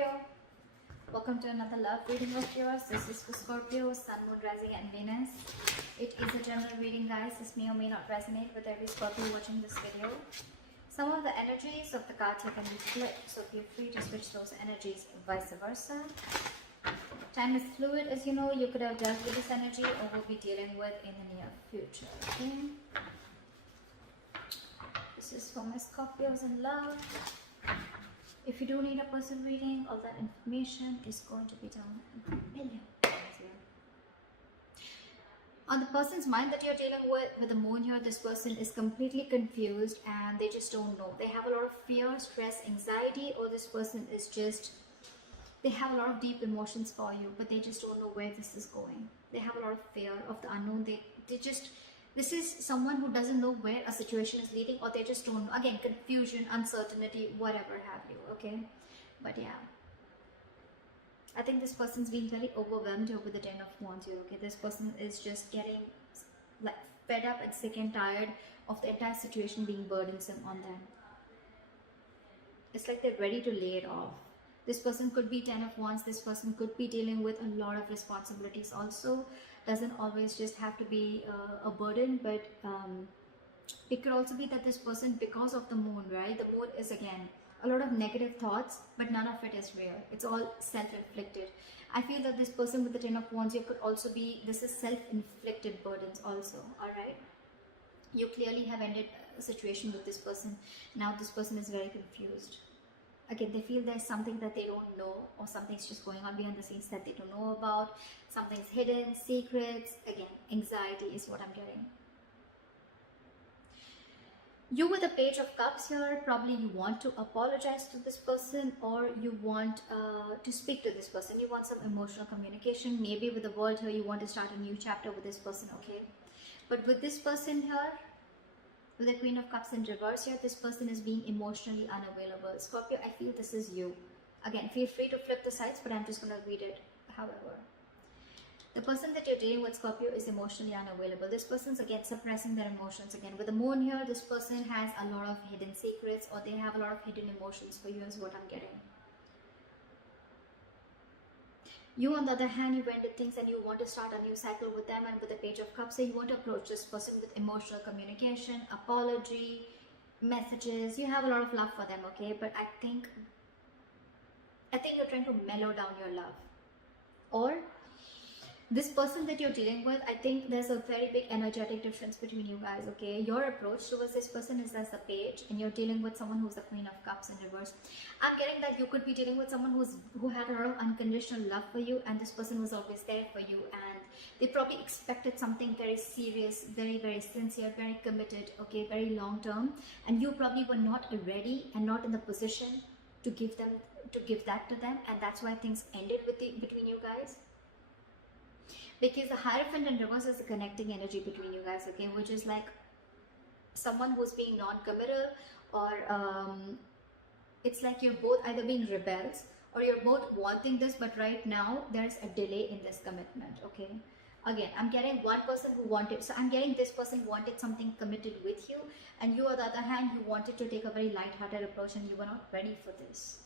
Scorpio, welcome to another love reading of yours. This is for Scorpio, Sun, Moon, Rising and Venus. It is a general reading, guys. This may or may not resonate with every Scorpio watching this video. Some of the energies of the cards here can be flipped, so feel free to switch those energies vice versa. Time is fluid, as you know. You could have dealt with this energy or will be dealing with in the near future. Okay? This is for my Scorpios in love. If you do need a person reading, all that information is going to be down below. On the person's mind that you're dealing with the moon here, this person is completely confused and they just don't know. They have a lot of fear, stress, anxiety, or this person is just, they have a lot of deep emotions for you, but they just don't know where this is going. They have a lot of fear of the unknown. They just, this is someone who doesn't know where a situation is leading, or they just don't know. Again, confusion, uncertainty, whatever have you, okay? But yeah, I think this person's being very overwhelmed here with the Ten of Wands here, okay? This person is just getting like fed up and sick and tired of the entire situation being burdensome on them. It's like they're ready to lay it off. This person could be Ten of Wands. This person could be dealing with a lot of responsibilities also. Doesn't always just have to be a burden, but it could also be that this person, because of the moon, right? The moon is again a lot of negative thoughts, but none of it is real. It's all self-inflicted. I feel that this person with the Ten of Wands here could also be, this is self-inflicted burdens also, all right? You clearly have ended a situation with this person. Now this person is very confused. Again, they feel there's something that they don't know, or something's just going on behind the scenes that they don't know about. Something's hidden, secrets. Again, anxiety is what I'm getting. You with the Page of Cups here, probably you want to apologize to this person, or you want to speak to this person. You want some emotional communication. Maybe with the World here, you want to start a new chapter with this person, okay? But with this person here, with the Queen of Cups in reverse here, this person is being emotionally unavailable. Scorpio, I feel this is you. Again, feel free to flip the sides, but I'm just going to read it however. The person that you're dealing with, Scorpio, is emotionally unavailable. This person's again suppressing their emotions. Again, with the moon here, this person has a lot of hidden secrets, or they have a lot of hidden emotions for you is what I'm getting. You, on the other hand, you ended things and you want to start a new cycle with them, and with the Page of Cups, so you want to approach this person with emotional communication, apology, messages. You have a lot of love for them, okay? But I think you're trying to mellow down your love. Or this person that you're dealing with, I think there's a very big energetic difference between you guys, okay? Your approach towards this person is as a Page, and you're dealing with someone who's the Queen of Cups in reverse. I'm getting that you could be dealing with someone who had a lot of unconditional love for you, and this person was always there for you, and they probably expected something very serious, very, very sincere, very committed, okay, very long term, and you probably were not ready and not in the position to give that to them, and that's why things ended between you guys. Because the Hierophant in reverse is the connecting energy between you guys, okay? Which is like someone who's being non-committal, or it's like you're both either being rebels, or you're both wanting this, but right now there's a delay in this commitment, okay? Again, I'm getting one person who wanted, so I'm getting this person wanted something committed with you, and you, on the other hand, you wanted to take a very light-hearted approach and you were not ready for this.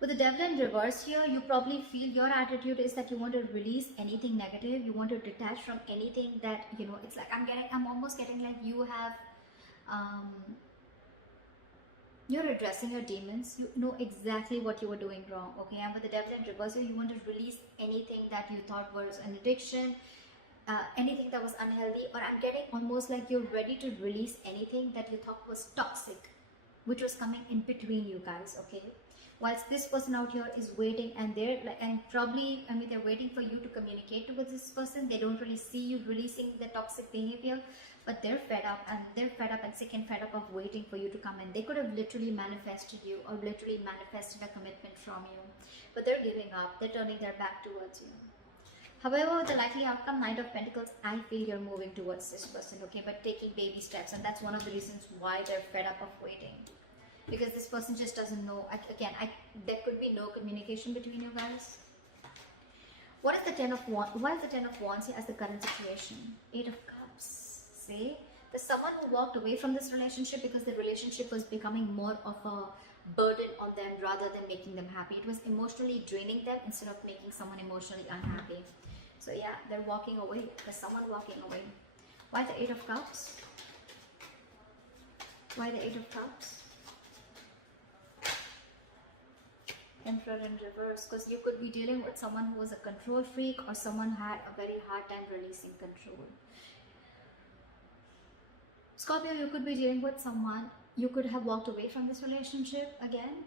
With the Devil in reverse here, you probably feel your attitude is that you want to release anything negative. You want to detach from anything that, you know, it's like I'm almost getting like you have, you're addressing your demons. You know exactly what you were doing wrong, okay? And with the Devil in reverse here, you want to release anything that you thought was an addiction, anything that was unhealthy, or I'm getting almost like you're ready to release anything that you thought was toxic, which was coming in between you guys, okay? Whilst this person out here is waiting, and they're like, and probably, I mean, they're waiting for you to communicate with this person. They don't really see you releasing the toxic behavior, but they're fed up and sick and fed up of waiting for you to come in. They could have literally manifested you, or literally manifested a commitment from you, but they're giving up. They're turning their back towards you. However, the likely outcome, Knight of Pentacles, I feel you're moving towards this person, okay, but taking baby steps, and that's one of the reasons why they're fed up of waiting. Because this person just doesn't know. There could be no communication between you guys. What is the Ten of Wands? Why is the Ten of Wands here as the current situation? 8 of Cups. See? There's someone who walked away from this relationship because the relationship was becoming more of a burden on them rather than making them happy. It was emotionally draining them instead of making someone emotionally unhappy. So yeah, they're walking away. There's someone walking away. Why the Eight of Cups? Why the Eight of Cups? Emperor in reverse, because you could be dealing with someone who was a control freak or someone who had a very hard time releasing control. Scorpio, you could be dealing with someone, you could have walked away from this relationship again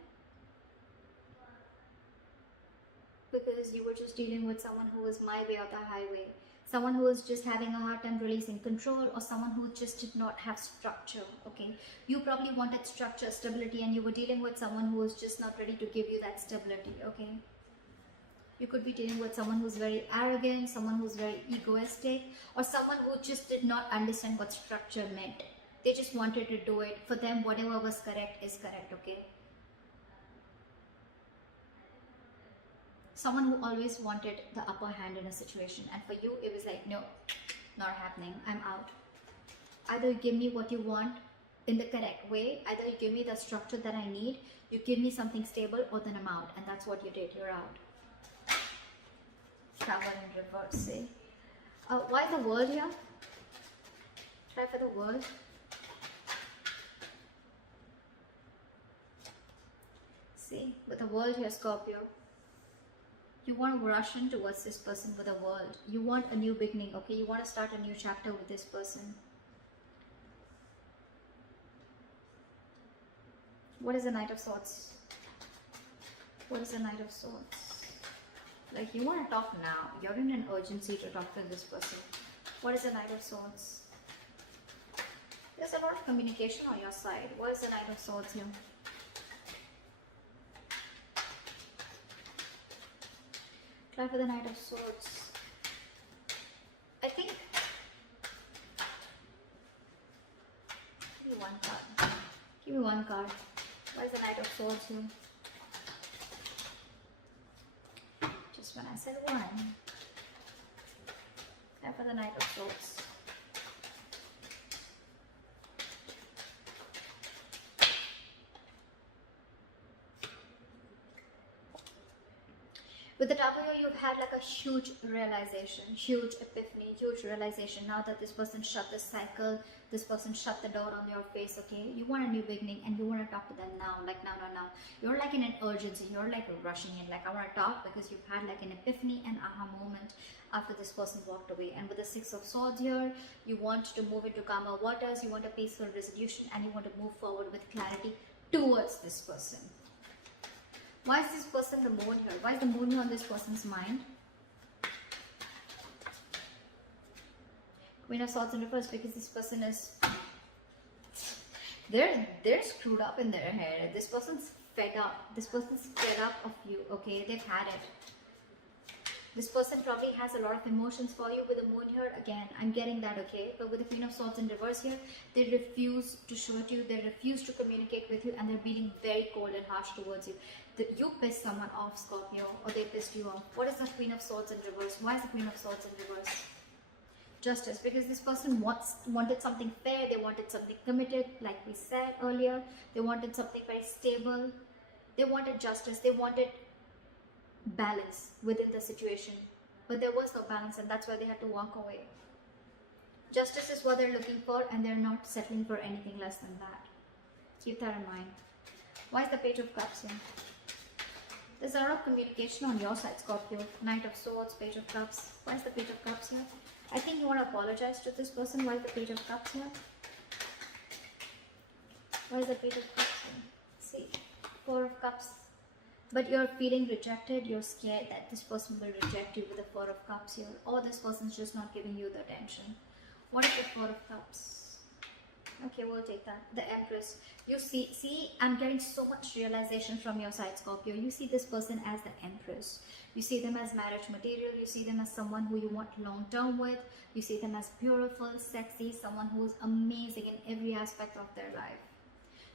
because you were just dealing with someone who was my way or the highway, someone who was just having a hard time releasing control, or someone who just did not have structure. Okay, you probably wanted structure, stability, and you were dealing with someone who was just not ready to give you that stability. Okay, you could be dealing with someone who's very arrogant, someone who's very egoistic, or someone who just did not understand what structure meant. They just wanted to do it. For them, whatever was correct is correct. Okay, someone who always wanted the upper hand in a situation, and for you it was like, no, not happening, I'm out. Either you give me what you want in the correct way, either you give me the structure that I need, you give me something stable, or then I'm out. And that's what you did. You're out. Travel in reverse. See, why the World here? Try for the World. See, with the World here, Scorpio, you want to rush in towards this person with a World. You want a new beginning. Okay, you want to start a new chapter with this person. What is the Knight of Swords? What is the Knight of Swords? Like, you want to talk now. You're in an urgency to talk to this person. What is the Knight of Swords? There's a lot of communication on your side. What is the Knight of Swords here? Try for the Knight of Swords. I think... Give me one card. Give me one card. Why is the Knight of Swords here? Just when I said one. Try for the Knight of Swords. With the W, you've had like a huge realization, huge epiphany, huge realization. Now that this person shut the cycle, this person shut the door on your face, okay? You want a new beginning and you want to talk to them now, like now. You're like in an urgency, you're like rushing in, like I want to talk because you've had like an epiphany and aha moment after this person walked away. And with the Six of Swords here, you want to move into calmer waters, you want a peaceful resolution, and you want to move forward with clarity towards this person. Why is this person the Moon here? Why is the Moon here on this person's mind? Queen of Swords in reverse, because this person is... They're screwed up in their head. This person's fed up. This person's fed up of you, okay? They've had it. This person probably has a lot of emotions for you with the Moon here. Again, I'm getting that, okay? But with the Queen of Swords in reverse here, they refuse to show it to you. They refuse to communicate with you, and they're being very cold and harsh towards you. You pissed someone off, Scorpio, or they pissed you off. What is the Queen of Swords in reverse? Why is the Queen of Swords in reverse? Justice, because this person wanted something fair. They wanted something committed, like we said earlier. They wanted something very stable. They wanted justice. They wanted balance within the situation, but there was no balance, and that's why they had to walk away. Justice is what they're looking for, and they're not settling for anything less than that. Keep that in mind. Why is the Page of Cups here? There's a lot of communication on your side, Scorpio. Knight of Swords, Page of Cups. Why is the Page of Cups here? I think you want to apologize to this person. Why is the Page of Cups here? Why is the Page of Cups here? See, Four of Cups. But you're feeling rejected. You're scared that this person will reject you with the Four of Cups here. Or this person's just not giving you the attention. What is the Four of Cups? Okay, we'll take that. The Empress. You see, I'm getting so much realization from your side, Scorpio. You see this person as the Empress. You see them as marriage material. You see them as someone who you want long term with. You see them as beautiful, sexy, someone who's amazing in every aspect of their life.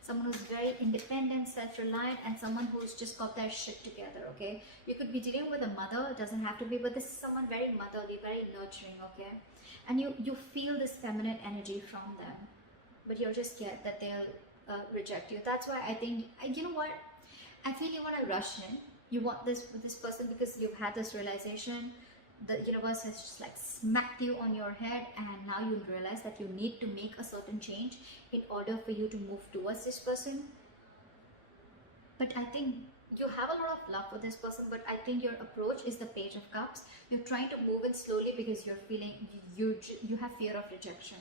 someone who's very independent, self-reliant, and someone who's just got their shit together, okay? You could be dealing with a mother, it doesn't have to be, but this is someone very motherly, very nurturing, okay? And you feel this feminine energy from them, but you're just scared that they'll reject you. That's why I think, you know what? I feel you want to rush in. You want this person because you've had this realization. The universe has just like smacked you on your head, and now you realize that you need to make a certain change in order for you to move towards this person. But I think you have a lot of love for this person, but I think your approach is the Page of Cups. You're trying to move in slowly because you're feeling you have fear of rejection,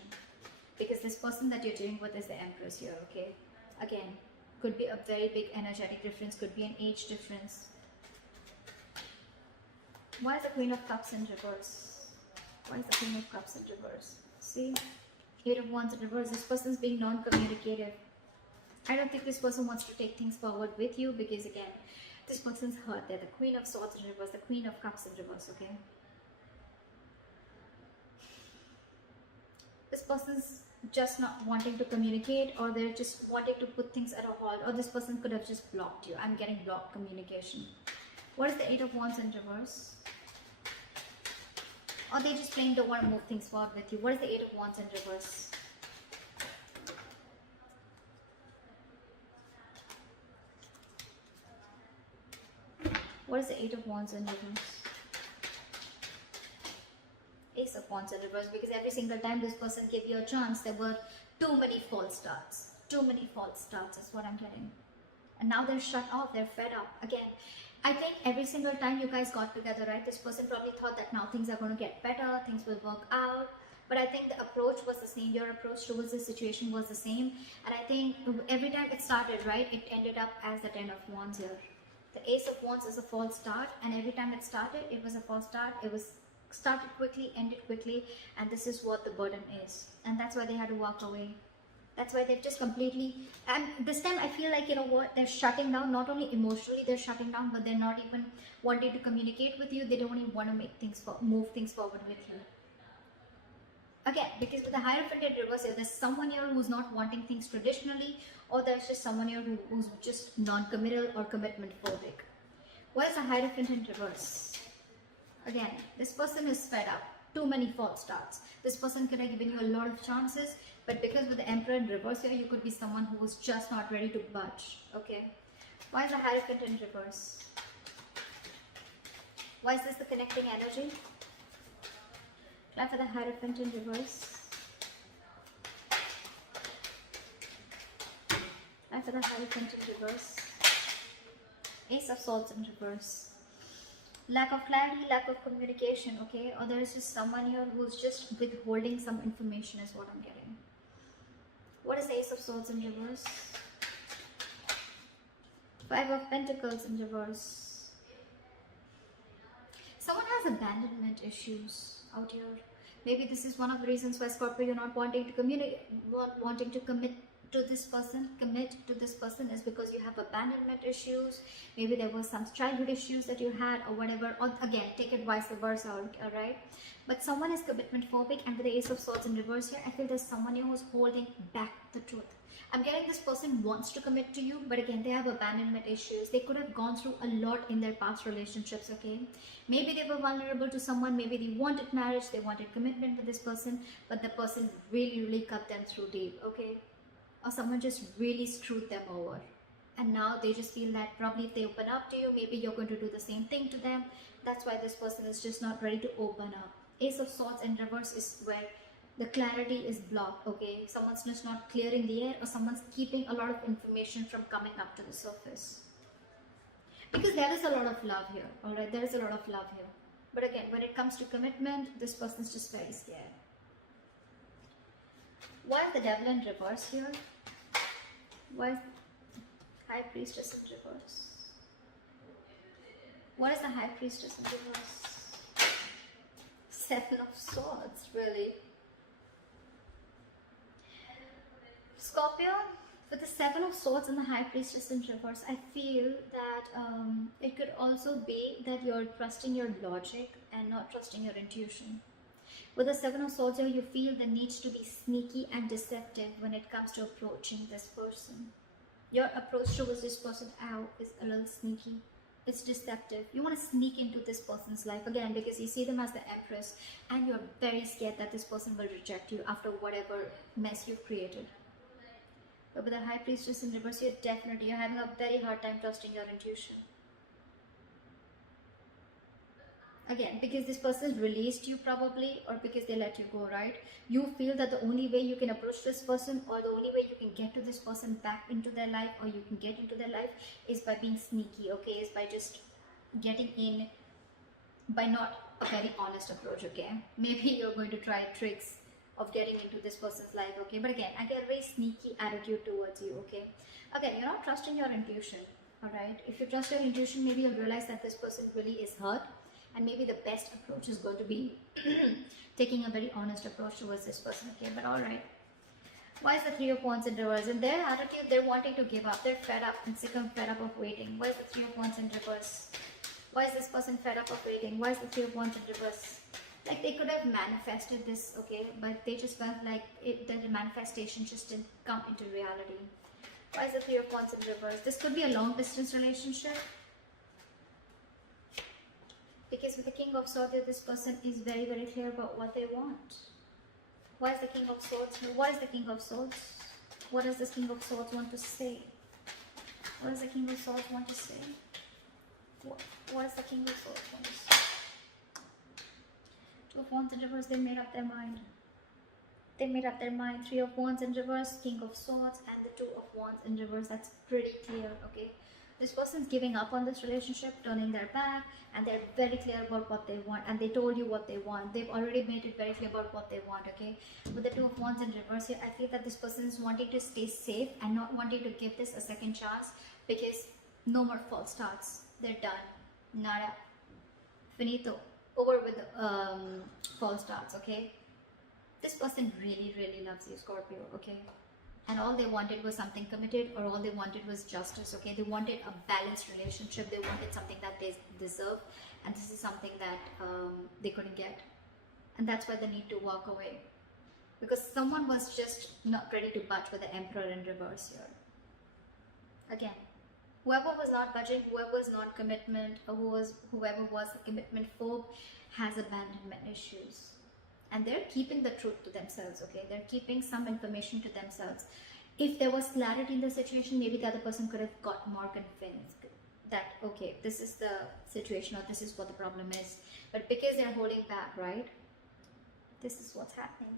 because this person that you're dealing with is the Empress here, okay? Again, could be a very big energetic difference, could be an age difference. Why is the Queen of Cups in reverse? Why is the Queen of Cups in reverse? See? Eight of Wands in reverse. This person is being non-communicative. I don't think this person wants to take things forward with you because, again, this person's hurt. They're the Queen of Swords in reverse, the Queen of Cups in reverse, okay? This person's just not wanting to communicate, or they're just wanting to put things at a halt, or this person could have just blocked you. I'm getting blocked communication. What is the Eight of Wands in reverse? Or they just plain don't want to move things forward with you. What is the Eight of Wands in reverse? What is the Eight of Wands in reverse? Ace of Wands in reverse, because every single time this person gave you a chance, there were too many false starts. Too many false starts is what I'm getting. And now they're shut off, they're fed up. Again, I think every single time you guys got together, right, this person probably thought that now things are going to get better, things will work out. But I think the approach was the same. Your approach towards the situation was the same. And I think every time it started, right, it ended up as the Ten of Wands here. The Ace of Wands is a false start. And every time it started, it was a false start. It was started quickly, ended quickly. And this is what the burden is. And that's why they had to walk away. That's why they've just completely, and this time I feel like, you know what, they're shutting down. Not only emotionally they're shutting down, but they're not even wanting to communicate with you. They don't even want to make things move things forward with you. Again, because with the Hierophant in reverse here, there's someone here who's not wanting things traditionally, or there's just someone here who's just non-committal or commitment phobic. What is the Hierophant in reverse? Again, this person is fed up. Too many false starts. This person could have given you a lot of chances, but because with the Emperor in reverse here, you could be someone who was just not ready to budge. Okay. Why is the Hierophant in reverse? Why is this the connecting energy? Try for the Hierophant in reverse. Try for the Hierophant in reverse. Ace of Swords in reverse. Lack of clarity, lack of communication, okay? Or there is just someone here who's just withholding some information is what I'm getting. What is the Ace of Swords in reverse? Five of Pentacles in reverse. Someone has abandonment issues out here. Maybe this is one of the reasons why, Scorpio, you're not wanting to communicate, wanting to commit to this person is because you have abandonment issues. Maybe there were some childhood issues that you had or whatever, or again, take it vice versa, alright? But someone is commitment phobic, and with the Ace of Swords in reverse here, I feel there's someone here who's holding back the truth. I'm getting this person wants to commit to you, but again, they have abandonment issues. They could have gone through a lot in their past relationships, okay? Maybe they were vulnerable to someone, maybe they wanted marriage, they wanted commitment with this person, but the person really cut them through deep, okay? Or someone just really screwed them over. And now they just feel that probably if they open up to you, maybe you're going to do the same thing to them. That's why this person is just not ready to open up. Ace of Swords in reverse is where the clarity is blocked, okay? Someone's just not clearing the air, or someone's keeping a lot of information from coming up to the surface. Because there is a lot of love here, alright? There is a lot of love here. But again, when it comes to commitment, this person's just very scared. Why is the Devil in reverse here? Why is High Priestess in reverse? What is the High Priestess in reverse? Seven of Swords, really? Scorpio, with the Seven of Swords and the High Priestess in reverse, I feel that it could also be that you're trusting your logic and not trusting your intuition. With the Seven of Swords here, you feel the need to be sneaky and deceptive when it comes to approaching this person. Your approach towards this person out is a little sneaky. It's deceptive. You want to sneak into this person's life again because you see them as the Empress, and you're very scared that this person will reject you after whatever mess you've created. But with the High Priestess in reverse, you're having a very hard time trusting your intuition. Again, because this person released you probably, or because they let you go, right? You feel that the only way you can approach this person, or the only way you can get to this person back into their life, or you can get into their life, is by being sneaky, okay? Is by just getting in, by not a very honest approach, okay? Maybe you're going to try tricks of getting into this person's life, okay? But again, I get a very sneaky attitude towards you, okay? Again, you're not trusting your intuition, all right? If you trust your intuition, maybe you'll realize that this person really is hurt. And maybe the best approach is going to be taking a very honest approach towards this person, okay? But alright. Why is the Three of Wands in reverse? In their attitude, they're wanting to give up. They're fed up and sick and fed up of waiting. Why is the Three of Wands in reverse? Why is this person fed up of waiting? Why is the Three of Wands in reverse? Like they could have manifested this, okay? But they just felt like the manifestation just didn't come into reality. Why is the Three of Wands in reverse? This could be a long distance relationship. Because with the King of Swords, this person is very, very clear about what they want. Why is the King of Swords here? Why is the King of Swords? What does this King of Swords want to say? What does the King of Swords want to say? What does the King of Swords want to say? Two of Wands in reverse, they made up their mind. They made up their mind. Three of Wands in reverse, King of Swords, and the Two of Wands in reverse. That's pretty clear, okay? This person's giving up on this relationship, turning their back, and they're very clear about what they want, and they told you what they want. They've already made it very clear about what they want, okay? With the Two of Wands in reverse here, I feel that this person is wanting to stay safe and not wanting to give this a second chance, because no more false starts. They're done. Nada. Finito. Over with the false starts, okay? This person really, really loves you, Scorpio, okay? And all they wanted was something committed, or all they wanted was justice, okay? They wanted a balanced relationship. They wanted something that they deserve, and this is something that they couldn't get. And that's why they need to walk away, because someone was just not ready to budge with the Emperor in reverse here. Again, whoever was not budging, whoever was not commitment, or whoever was a commitment phobe has abandonment issues. And they're keeping the truth to themselves, okay? They're keeping some information to themselves. If there was clarity in the situation, maybe the other person could have got more convinced that, okay, this is the situation, or this is what the problem is. But because they're holding back, right? This is what's happening.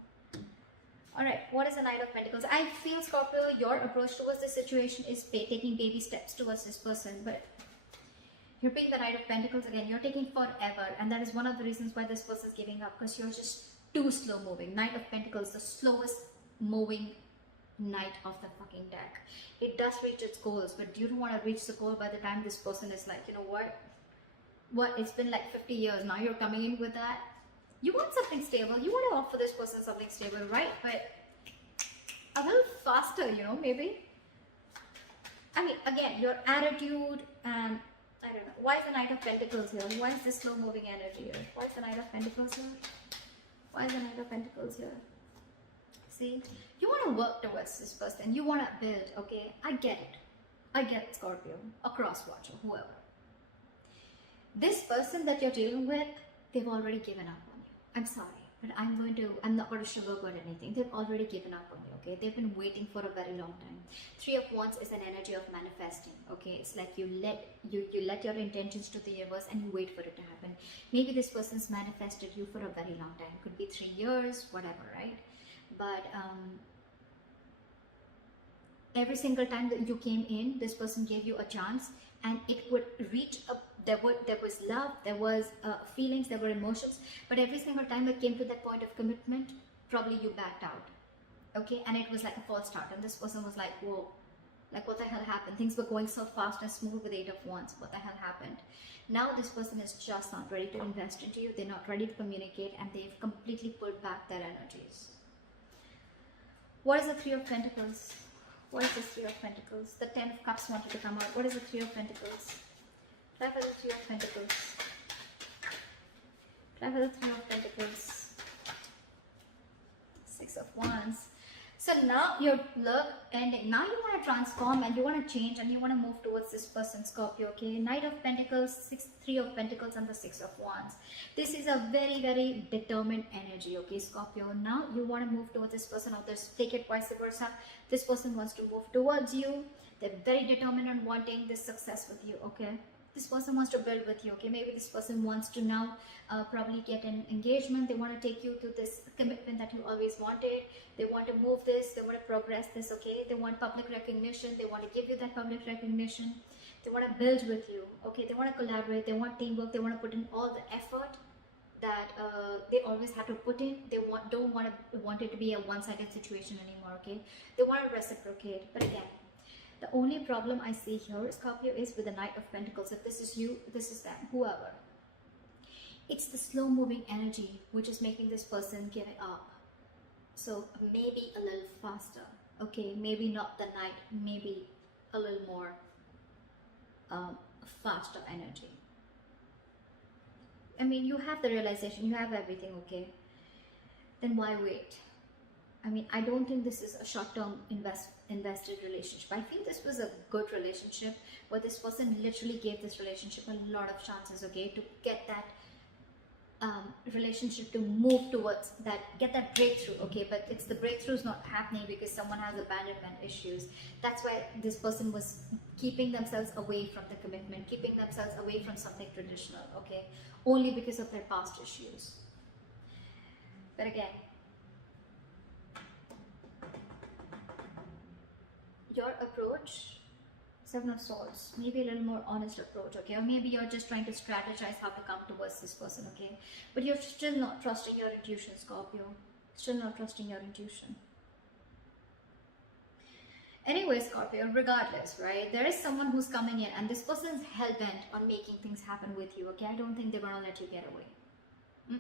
Alright, what is the Knight of Pentacles? I feel, Scorpio, your approach towards this situation is taking baby steps towards this person. But you're being the Knight of Pentacles again. You're taking forever. And that is one of the reasons why this person is giving up. Because you're just too slow moving. Knight of Pentacles, the slowest moving knight of the fucking deck. It does reach its goals, but you don't want to reach the goal by the time this person is like, you know what, it's been like 50 years, now you're coming in with that. You want something stable, you want to offer this person something stable, right? But a little faster, you know, maybe. I mean, again, your attitude, and I don't know, why is the Knight of Pentacles here? Why is this slow moving energy here? Why is the Knight of Pentacles here? Why is the Knight of Pentacles here? See, you want to work towards this person. You want to build, okay? I get it. I get it, Scorpio. A cross-watcher, whoever. This person that you're dealing with, they've already given up on you. I'm sorry, but I'm not going to sugarcoat anything. They've already given up on you, okay? They've been waiting for a very long time. Three of Wands is an energy of manifesting, okay? It's like you let your intentions to the universe and you wait for it to happen. Maybe this person's manifested you for a very long time. Could be 3 years, whatever, right? But every single time that you came in, this person gave you a chance, and it would reach up. There was love, there was feelings, there were emotions, but every single time it came to that point of commitment, probably you backed out, okay? And it was like a false start, and this person was like, whoa, like what the hell happened? Things were going so fast and smooth with 8 of Wands. What the hell happened? Now this person is just not ready to invest into you. They're not ready to communicate, and they've completely pulled back their energies. What is the Three of Pentacles? What is the Three of Pentacles? The 10 of Cups wanted to come out. What is the Three of Pentacles? Try for the Three of Pentacles. Try for the Three of Pentacles. 6 of Wands. So now your look ending. Now you want to transform and you want to change and you want to move towards this person, Scorpio. Okay, Knight of Pentacles, Three of Pentacles, and the Six of Wands. This is a very, very determined energy. Okay, Scorpio. Now you want to move towards this person, or this, take it vice versa. This person wants to move towards you. They're very determined on wanting this success with you. Okay. This person wants to build with you. Okay, maybe this person wants to now probably get an engagement. They want to take you to this commitment that you always wanted. They want to move this, they want to progress this. Okay, they want public recognition. They want to give you that public recognition. They want to build with you. Okay, they want to collaborate. They want teamwork. They want to put in all the effort that they always have to put in. They don't want it to be a one-sided situation anymore. Okay, they want to reciprocate. But again, the only problem I see here, Scorpio, is with the Knight of Pentacles. If this is you, this is them, whoever. It's the slow-moving energy which is making this person give it up. So maybe a little faster. Okay, maybe not the Knight, maybe a little more faster energy. I mean, you have the realization, you have everything, okay? Then why wait? I mean, I don't think this is a short-term invested relationship. I think this was a good relationship where this person literally gave this relationship a lot of chances, okay, to get that relationship to move towards that, get that breakthrough, okay, but the breakthrough's not happening because someone has abandonment issues. That's why this person was keeping themselves away from the commitment, keeping themselves away from something traditional, okay, only because of their past issues. But again, your approach, Seven of Swords, maybe a little more honest approach, okay, or maybe you're just trying to strategize how to come towards this person, okay, but you're still not trusting your intuition, Scorpio, still not trusting your intuition. Anyway, Scorpio, regardless, right, there is someone who's coming in and this person's hell-bent on making things happen with you, okay. I don't think they're gonna let you get away.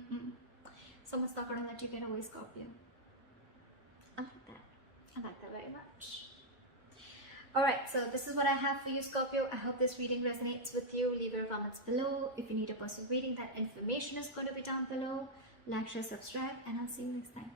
Someone's not gonna let you get away, Scorpio. I like that very much. Alright, so this is what I have for you, Scorpio. I hope this reading resonates with you. Leave your comments below. If you need a personal reading, that information is going to be down below. Like, share, subscribe, and I'll see you next time.